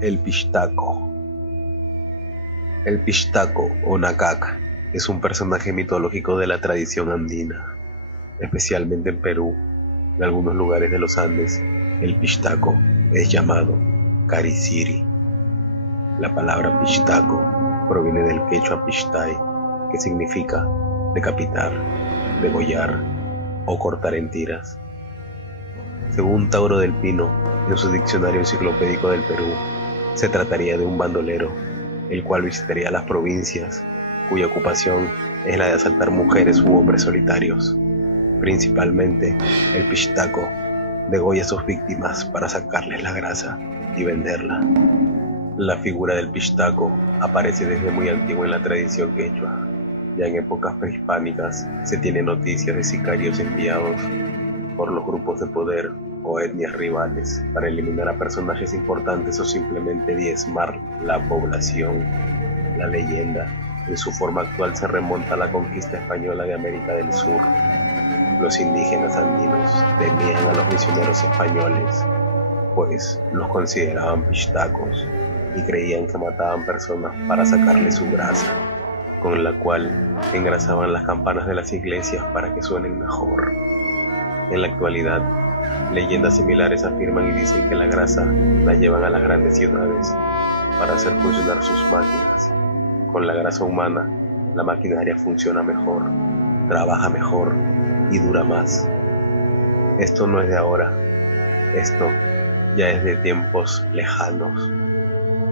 El Pixtaco. El Pixtaco o Nacac es un personaje mitológico de la tradición andina, especialmente en Perú. En algunos lugares de los Andes, el Pixtaco es llamado Cariciri. La palabra Pixtaco proviene del quechua Pixtay, que significa decapitar, degollar o cortar en tiras. Según Tauro del Pino, en su diccionario enciclopédico del Perú, se trataría de un bandolero, el cual visitaría las provincias, cuya ocupación es la de asaltar mujeres u hombres solitarios. Principalmente, el Pixtaco degolla a sus víctimas para sacarles la grasa y venderla. La figura del Pixtaco aparece desde muy antiguo en la tradición quechua. Ya en épocas prehispánicas se tiene noticias de sicarios enviados por los grupos de poder o etnias rivales para eliminar a personajes importantes o simplemente diezmar la población. La leyenda, en su forma actual, se remonta a la conquista española de América del Sur. Los indígenas andinos temían a los misioneros españoles, pues los consideraban pixtacos y creían que mataban personas para sacarle su grasa, con la cual engrasaban las campanas de las iglesias para que suenen mejor. En la actualidad, leyendas similares afirman y dicen que la grasa la llevan a las grandes ciudades para hacer funcionar sus máquinas. Con la grasa humana, la maquinaria funciona mejor, trabaja mejor y dura más. Esto no es de ahora, esto ya es de tiempos lejanos,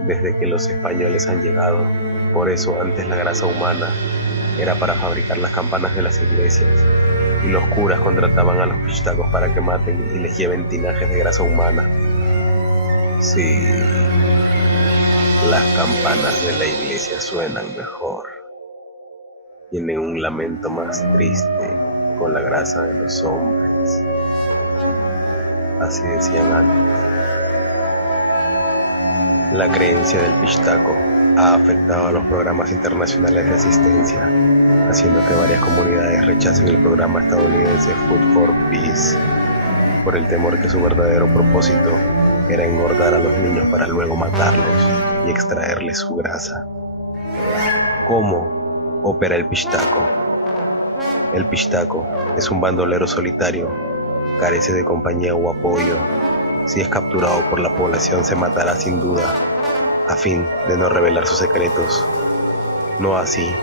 desde que los españoles han llegado. Por eso antes la grasa humana era para fabricar las campanas de las iglesias, y los curas contrataban a los pixtacos para que maten y les lleven tinajes de grasa humana. Sí, las campanas de la iglesia suenan mejor, tienen un lamento más triste con la grasa de los hombres. Así decían antes. La creencia del pixtaco ha afectado a los programas internacionales de asistencia, haciendo que varias comunidades rechacen el programa estadounidense Food for Peace, por el temor que su verdadero propósito era engordar a los niños para luego matarlos y extraerles su grasa. ¿Cómo opera el pixtaco? El pixtaco es un bandolero solitario, carece de compañía o apoyo. Si es capturado por la población, se matará sin duda, a fin de no revelar sus secretos. No así,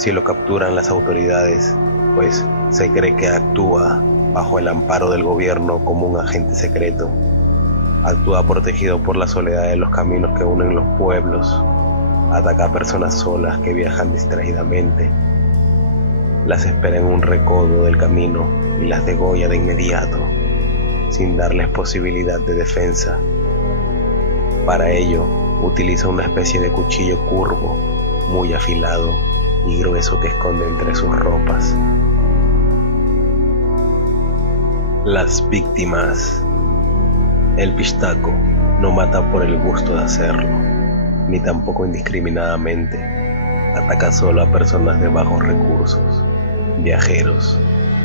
si lo capturan las autoridades, pues se cree que actúa bajo el amparo del gobierno como un agente secreto. Actúa protegido por la soledad de los caminos que unen los pueblos. Ataca a personas solas que viajan distraídamente. Las espera en un recodo del camino y las degolla de inmediato, sin darles posibilidad de defensa. Para ello, utiliza una especie de cuchillo curvo, muy afilado y grueso que esconde entre sus ropas. Las víctimas. El pixtaco no mata por el gusto de hacerlo, ni tampoco indiscriminadamente. Ataca solo a personas de bajos recursos, viajeros,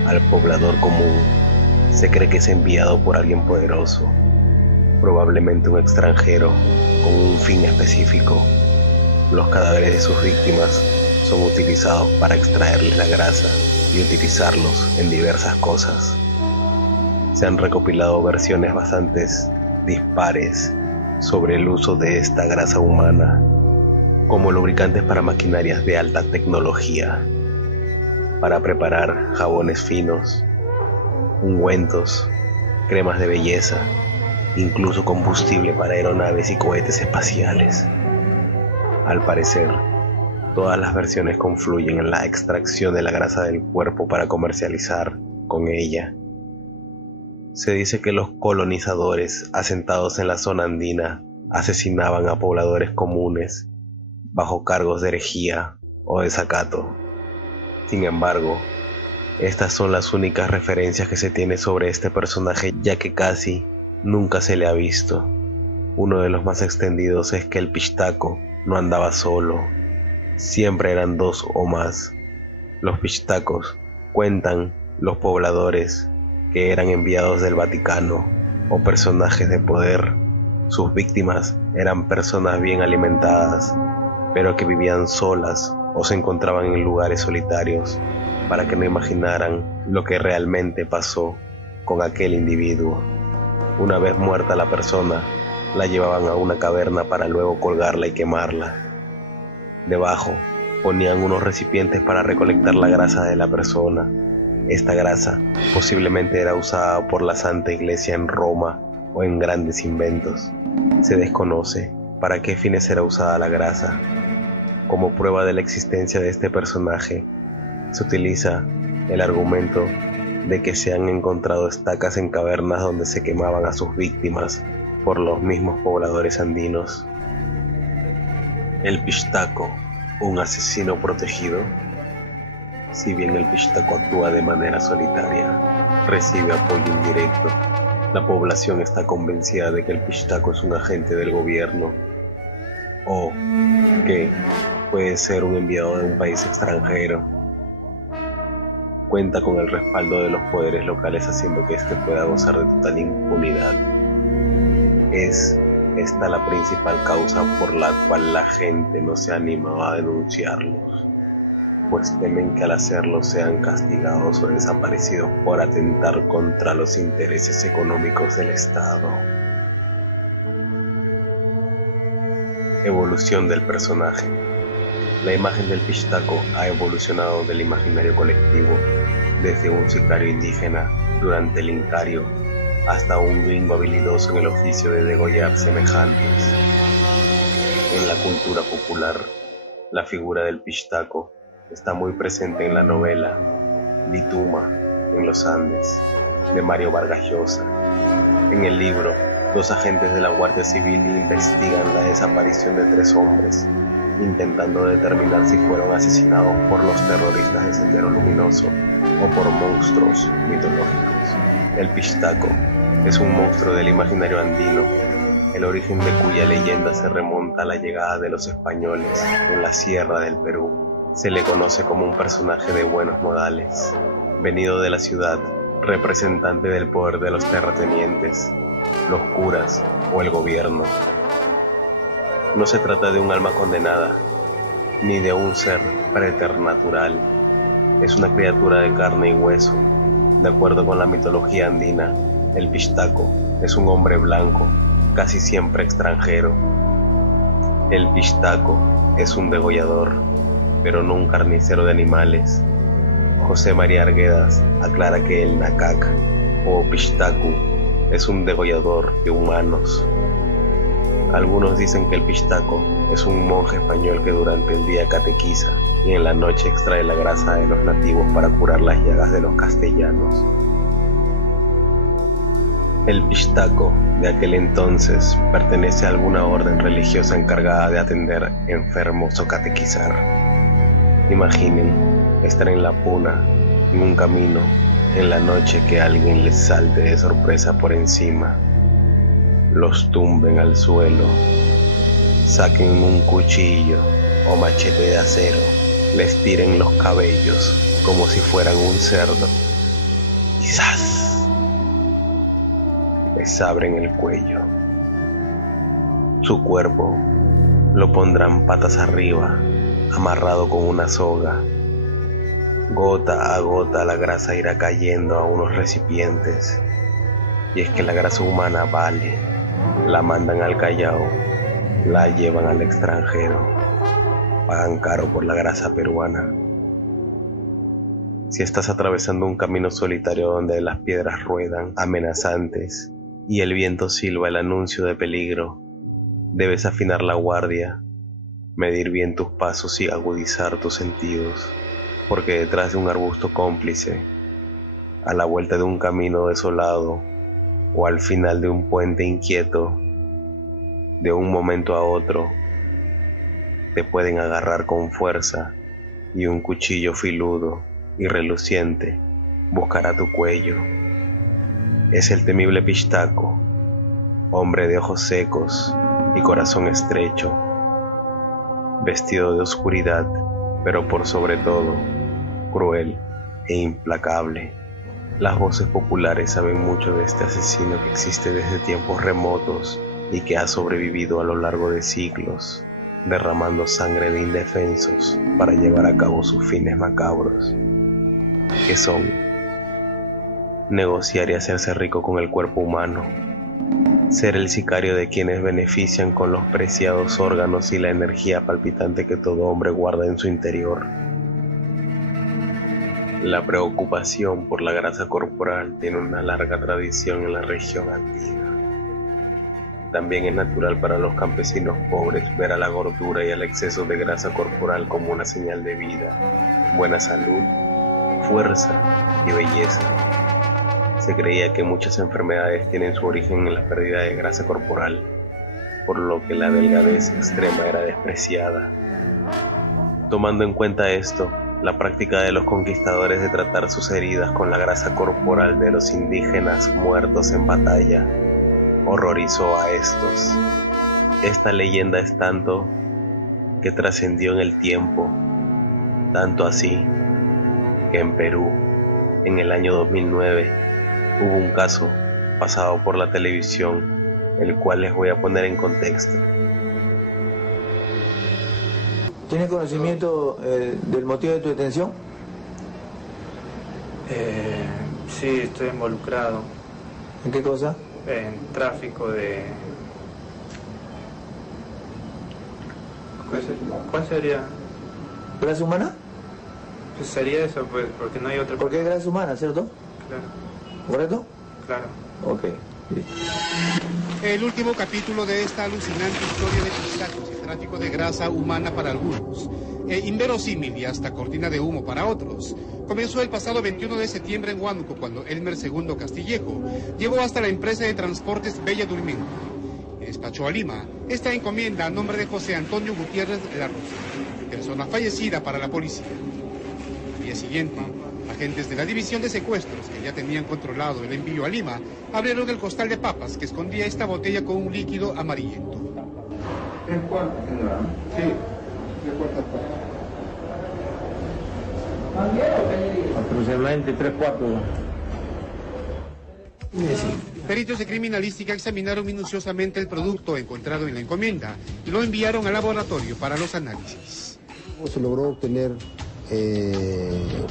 al poblador común. Se cree que es enviado por alguien poderoso, probablemente un extranjero, con un fin específico. Los cadáveres de sus víctimas son utilizados para extraerles la grasa y utilizarlos en diversas cosas. Se han recopilado versiones bastante dispares sobre el uso de esta grasa humana como lubricantes para maquinarias de alta tecnología, para preparar jabones finos, ungüentos, cremas de belleza, incluso combustible para aeronaves y cohetes espaciales. Al parecer, todas las versiones confluyen en la extracción de la grasa del cuerpo para comercializar con ella. Se dice que los colonizadores asentados en la zona andina asesinaban a pobladores comunes bajo cargos de herejía o desacato. Sin embargo, estas son las únicas referencias que se tiene sobre este personaje, ya que casi nunca se le ha visto. Uno de los más extendidos es que el pixtaco no andaba solo, siempre eran dos o más. Los pixtacos, cuentan los pobladores, que eran enviados del Vaticano o personajes de poder Sus víctimas eran personas bien alimentadas, pero que vivían solas o se encontraban en lugares solitarios, para que no imaginaran lo que realmente pasó con aquel individuo. Una vez muerta la persona, la llevaban a una caverna para luego colgarla y quemarla. Debajo ponían unos recipientes para recolectar la grasa de la persona. Esta grasa posiblemente era usada por la Santa Iglesia en Roma o en grandes inventos. Se desconoce para qué fines era usada la grasa. Como prueba de la existencia de este personaje, se utiliza el argumento de que se han encontrado estacas en cavernas donde se quemaban a sus víctimas por los mismos pobladores andinos. El Pistaco, un asesino protegido. Si bien el Pistaco actúa de manera solitaria, recibe apoyo indirecto. La población está convencida de que el Pistaco es un agente del gobierno o que puede ser un enviado de un país extranjero. Cuenta con el respaldo de los poderes locales, haciendo que éste pueda gozar de total impunidad. Es esta la principal causa por la cual la gente no se anima a denunciarlos, pues temen que al hacerlo sean castigados o desaparecidos por atentar contra los intereses económicos del Estado. Evolución del personaje. La imagen del Pistaco ha evolucionado del imaginario colectivo, desde un sicario indígena durante el Incario hasta un gringo habilidoso en el oficio de degollar semejantes. En la cultura popular, la figura del Pistaco está muy presente en la novela Lituma en los Andes, de Mario Vargas Llosa. En el libro, dos agentes de la Guardia Civil investigan la desaparición de 3 hombres, intentando determinar si fueron asesinados por los terroristas de Sendero Luminoso o por monstruos mitológicos. El Pistaco es un monstruo del imaginario andino, el origen de cuya leyenda se remonta a la llegada de los españoles en la sierra del Perú. Se le conoce como un personaje de buenos modales, venido de la ciudad, representante del poder de los terratenientes, los curas o el gobierno. No se trata de un alma condenada, ni de un ser preternatural. Es una criatura de carne y hueso. De acuerdo con la mitología andina, el Pistaco es un hombre blanco, casi siempre extranjero. El Pistaco es un degollador, pero no un carnicero de animales. José María Arguedas aclara que el Nacac o Pistacu es un degollador de humanos. Algunos dicen que el Pistaco es un monje español que durante el día catequiza y en la noche extrae la grasa de los nativos para curar las llagas de los castellanos. El Pistaco de aquel entonces pertenece a alguna orden religiosa encargada de atender enfermos o catequizar. Imaginen estar en la puna, en un camino, en la noche, que alguien les salte de sorpresa por encima, los tumben al suelo, saquen un cuchillo o machete de acero, les tiren los cabellos como si fueran un cerdo, quizás les abren el cuello. Su cuerpo lo pondrán patas arriba, amarrado con una soga. Gota a gota la grasa irá cayendo a unos recipientes, y es que la grasa humana vale. La mandan al Callao, la llevan al extranjero, pagan caro por la grasa peruana. Si estás atravesando un camino solitario donde las piedras ruedan amenazantes y el viento silba el anuncio de peligro, debes afinar la guardia, medir bien tus pasos y agudizar tus sentidos, porque detrás de un arbusto cómplice, a la vuelta de un camino desolado o al final de un puente inquieto, de un momento a otro, te pueden agarrar con fuerza y un cuchillo filudo y reluciente buscará tu cuello. Es el temible Pistaco, hombre de ojos secos y corazón estrecho, vestido de oscuridad, pero por sobre todo, cruel e implacable. Las voces populares saben mucho de este asesino que existe desde tiempos remotos y que ha sobrevivido a lo largo de siglos, derramando sangre de indefensos para llevar a cabo sus fines macabros, que son negociar y hacerse rico con el cuerpo humano, ser el sicario de quienes benefician con los preciados órganos y la energía palpitante que todo hombre guarda en su interior. La preocupación por la grasa corporal tiene una larga tradición en la región andina. También es natural para los campesinos pobres ver a la gordura y al exceso de grasa corporal como una señal de vida, buena salud, fuerza y belleza. Se creía que muchas enfermedades tienen su origen en la pérdida de grasa corporal, por lo que la delgadez extrema era despreciada. Tomando en cuenta esto, la práctica de los conquistadores de tratar sus heridas con la grasa corporal de los indígenas muertos en batalla horrorizó a estos. Esta leyenda es tanto que trascendió en el tiempo, tanto así que en Perú, en el año 2009, hubo un caso pasado por la televisión, el cual les voy a poner en contexto. ¿Tienes conocimiento del motivo de tu detención? Sí, estoy involucrado ¿En qué cosa? en tráfico de... ¿Cuál sería? ¿Grasa humana? Pues sería eso, pues, porque no hay otra... Porque es grasa humana, ¿cierto? Claro, ¿Correcto? claro. Ok, listo. El último capítulo de esta alucinante historia de pistachos y tráfico de grasa humana para algunos, inverosímil y hasta cortina de humo para otros, comenzó el pasado 21 de septiembre en Huánuco, cuando Elmer II Castillejo llevó hasta la empresa de transportes Bella Durmiente y despachó a Lima esta encomienda a nombre de José Antonio Gutiérrez La Rosa, persona fallecida para la policía. Al día siguiente, agentes de la división de secuestros, que ya tenían controlado el envío a Lima, abrieron el costal de papas que escondía esta botella con un líquido amarillento. ¿En cuánto, señora? Sí, ¿de cuántas papas? Aproximadamente 3/4. Peritos de criminalística examinaron minuciosamente el producto encontrado en la encomienda y lo enviaron al laboratorio para los análisis. Se logró obtener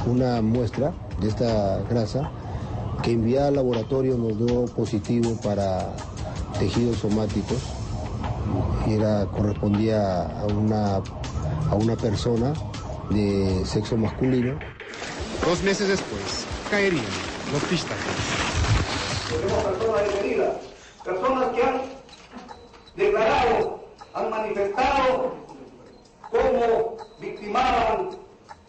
una muestra de esta grasa que enviada al laboratorio nos dio positivo para tejidos somáticos. Correspondía a una persona de sexo masculino. 2 meses después, caerían los pistachos. Tenemos personas detenidas, personas que han declarado, han manifestado cómo victimaban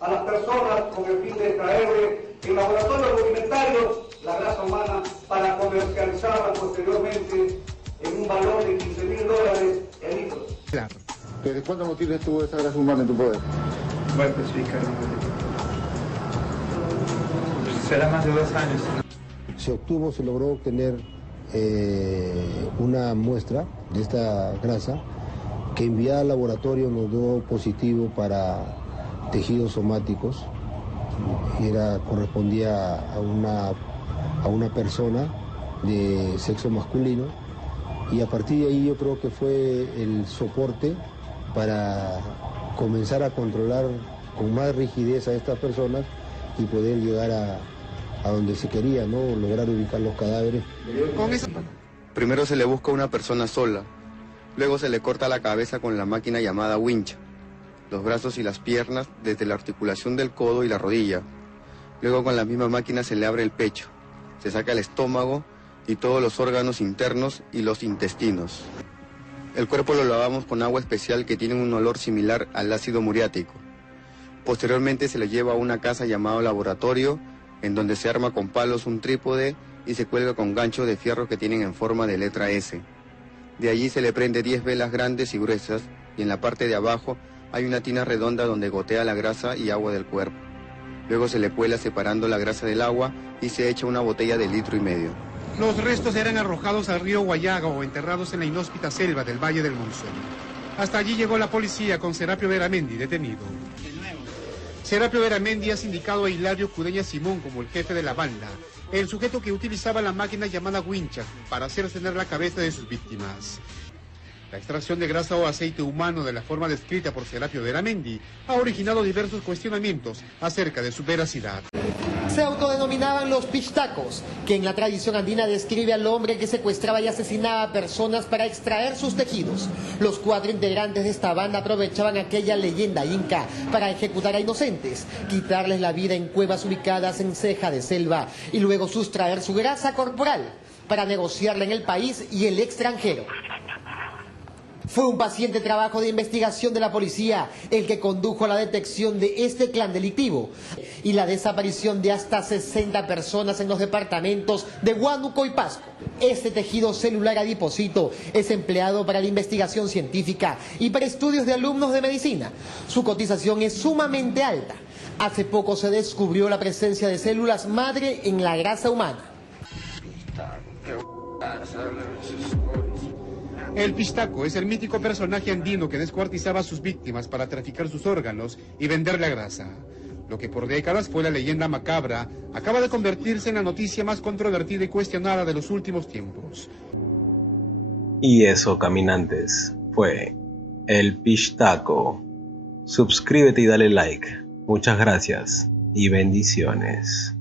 a las personas con el fin de extraerle en laboratorios rudimentarios la grasa humana para comercializarla posteriormente en un valor de $15.000 el litro. Claro. ¿Desde cuándo no tienes tú esa grasa humana en tu poder? Voy a especificar un poquito. Será más de 2 años. Se logró obtener una muestra de esta grasa que enviada al laboratorio nos dio positivo para tejidos somáticos. Correspondía a una persona de sexo masculino, y a partir de ahí yo creo que fue el soporte para comenzar a controlar con más rigidez a estas personas y poder llegar a donde se quería, ¿no? Lograr ubicar los cadáveres. Con esa... Primero se le busca una persona sola, luego se le corta la cabeza con la máquina llamada wincha, los brazos y las piernas desde la articulación del codo y la rodilla. Luego con la misma máquina se le abre el pecho, se saca el estómago y todos los órganos internos y los intestinos. El cuerpo lo lavamos con agua especial que tiene un olor similar al ácido muriático. Posteriormente se le lleva a una casa llamada laboratorio, en donde se arma con palos un trípode y se cuelga con ganchos de fierro que tienen en forma de letra S. De allí se le prende 10 velas grandes y gruesas, y en la parte de abajo hay una tina redonda donde gotea la grasa y agua del cuerpo. Luego se le cuela separando la grasa del agua y se echa una botella de 1,5 litros. Los restos eran arrojados al río Guayaga o enterrados en la inhóspita selva del Valle del Monzón. Hasta allí llegó la policía con Serapio Veramendi detenido. Serapio Veramendi ha sindicado a Hilario Cudeña Simón como el jefe de la banda el sujeto que utilizaba la máquina llamada wincha para hacer ascender la cabeza de sus víctimas. La extracción de grasa o aceite humano de la forma descrita por Serapio de Aramendi ha originado diversos cuestionamientos acerca de su veracidad. Se autodenominaban los pistacos, que en la tradición andina describe al hombre que secuestraba y asesinaba a personas para extraer sus tejidos. Los 4 integrantes de esta banda aprovechaban aquella leyenda inca para ejecutar a inocentes, quitarles la vida en cuevas ubicadas en ceja de selva y luego sustraer su grasa corporal para negociarla en el país y el extranjero. Fue un paciente trabajo de investigación de la policía el que condujo a la detección de este clan delictivo y la desaparición de hasta 60 personas en los departamentos de Huánuco y Pasco. Este tejido celular adiposito es empleado para la investigación científica y para estudios de alumnos de medicina. Su cotización es sumamente alta. Hace poco se descubrió la presencia de células madre en la grasa humana. El pistaco es el mítico personaje andino que descuartizaba a sus víctimas para traficar sus órganos y vender la grasa. Lo que por décadas fue la leyenda macabra, acaba de convertirse en la noticia más controvertida y cuestionada de los últimos tiempos. Y eso, caminantes, fue el pistaco. Suscríbete y dale like. Muchas gracias y bendiciones.